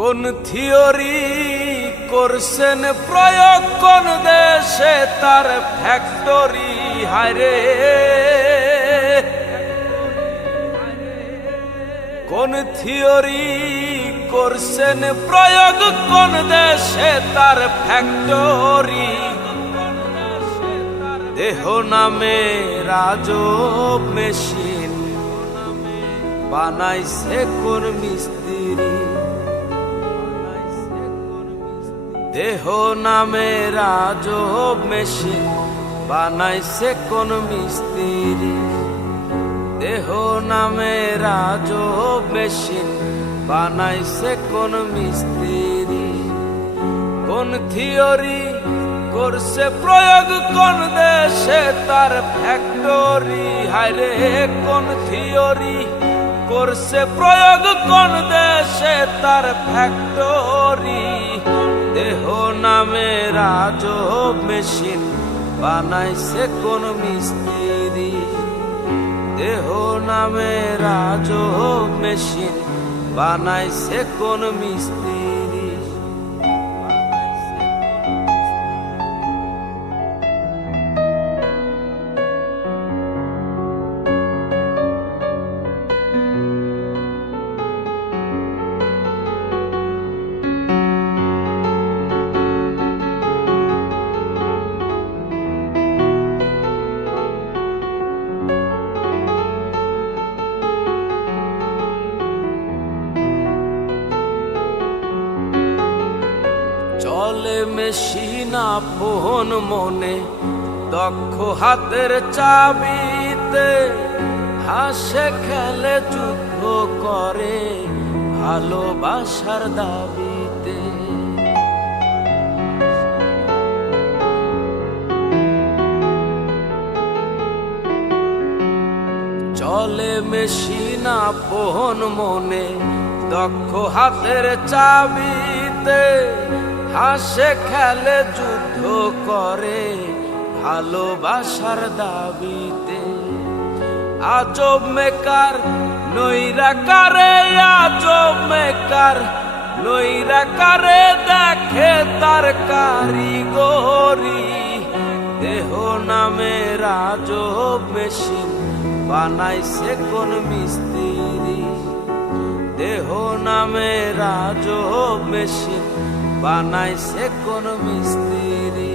কোন থিওরি করছেন প্রয়োগ কোন দেশে তার ফ্যাক্টরি হায়রে। কোন থিওরি করছেন প্রয়োগ কোন দেশে তার ফ্যাক্টরি। দেহ নামে রাজব মেশিন বানাইছে কোন মিস্ত্রি। দেহ নামে রাজব মেশিন বানাইছে কোন মিস্ত্রি। দেহ নামে রাজব মেশিন বানাইছে কোন মিস্ত্রি। কোন থিওরি করছে প্রয়োগ কোন দেশে তার ফ্যাক্টরি হায়রে। কোন থিওরি করছে প্রয়োগ কোন দেশে তার ফ্যাক্টরি। দেহ নামে রাজব মেশিন বানাইছে কোন মিস্ত্রি। দেহ নামে রাজব মেশিন বানাইছে কোন মিস্ত্রি। চলে মেশিন আপন মনে দক্ষ হাতের চাবিতে। হাসে খেলে যুদ্ধ করে ভালোবাসার দাবিতে। চলে মেশিন আপন মনে দক্ষ হাতের চাবিতে। হাসে খেলে যুদ্ধ করে ভালোবাসার দাবিতে। আজব মেকার নইরা কারে, আজব মেকার নইরা কারে দেখে তার কারিগরি। দেহ নামে রাজব মেশিন বানাইছে কোন মিস্ত্রি। দেহ নামে রাজব মেশিন বানাইছে কোন মিস্ত্রি।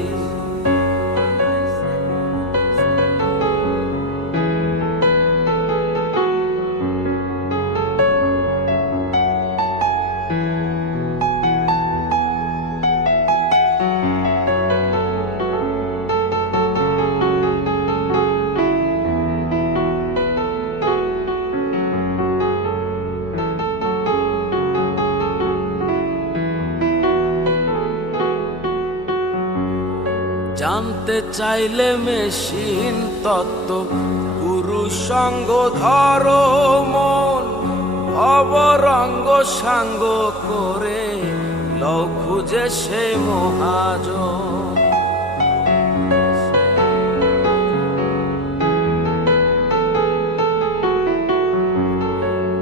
জানতে চাইলে মেশিন তত্ত্ব পুরুষ সঙ্গ ধরো মন। অবরঙ্গ সাঙ্গ করে লও খুঁজে সে মহাজন।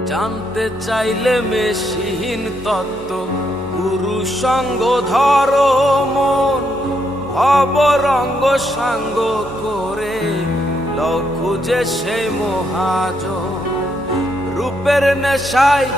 জানতে চাইলে মেশিন তত্ত্ব পুরুষ সঙ্গ ধরো মন। অবরঙ্গ সাঙ্গ করে লও খুঁজে সেই মহাজন। রূপের নেশায়